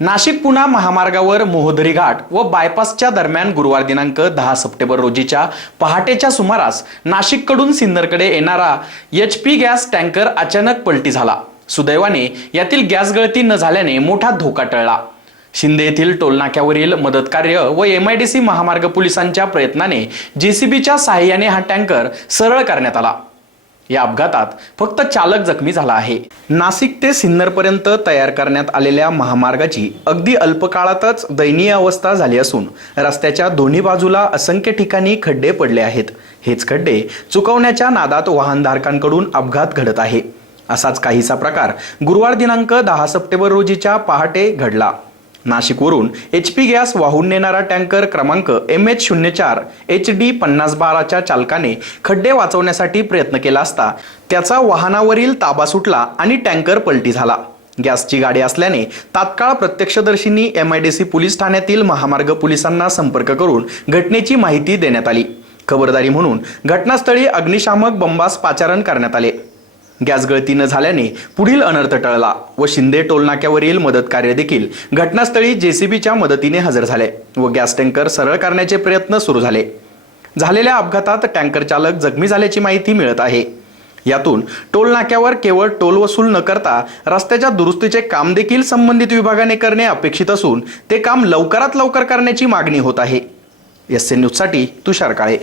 नाशिक पुणा महामार्गावर मोहदरी घाट व बायपासच्या दरम्यान गुरुवार दिनांक दहा सप्टेंबर रोजीच्या पहाटेच्या सुमारास नाशिककडून सिन्नरकडे येणारा एच पी गॅस टँकर अचानक पलटी झाला. सुदैवाने यातील गॅस गळती न झाल्याने मोठा धोका टळला. शिंदे येथील टोलनाक्यावरील मदत कार्य व सी महामार्ग पोलिसांच्या प्रयत्नाने जेसीबीच्या सहाय्याने हा टँकर सरळ करण्यात आला. या अपघातात फक्त चालक जखमी झाला आहे. नाशिक ते सिन्नरपर्यंत तयार करण्यात आलेल्या महामार्गाची अगदी अल्पकाळातच दयनीय अवस्था झाली असून रस्त्याच्या दोन्ही बाजूला असंख्य ठिकाणी खड्डे पडले आहेत. हेच खड्डे चुकवण्याच्या नादात वाहनधारकांकडून अपघात घडत आहे. असाच काहीसा प्रकार गुरुवार दिनांक दहा सप्टेंबर रोजीच्या पहाटे घडला. नाशिकवरून एच पी गॅस वाहून नेणारा टँकर क्रमांक एम एच शून्य चार एच डी पन्नास बाराच्या चालकाने खड्डे वाचवण्यासाठी प्रयत्न केला असता त्याचा वाहनावरील ताबा सुटला आणि टँकर पलटी झाला. गॅसची गाडी असल्याने तात्काळ प्रत्यक्षदर्शींनी M I D C police ठाण्यातील महामार्ग पोलिसांना संपर्क करून घटनेची माहिती देण्यात आली. खबरदारी म्हणून घटनास्थळी अग्निशामक बंबास पाचारण करण्यात आले. गॅस गळती न झाल्याने पुढील अनर्थ टळला व शिंदे टोलनाक्यावरील मदत कार्य देखील घटनास्थळी जेसीबीच्या मदतीने हजर झाले व गॅस टँकर सरळ करण्याचे प्रयत्न सुरू झाले. झालेल्या अपघातात टँकर चालक जखमी झाल्याची माहिती मिळत आहे. यातून टोल नाक्यावर केवळ टोल वसूल न करता रस्त्याच्या दुरुस्तीचे काम देखील संबंधित विभागाने करणे अपेक्षित असून ते काम लवकरात लवकर करण्याची मागणी होत आहे. एस एन न्यूजसाठी तुषार काळे.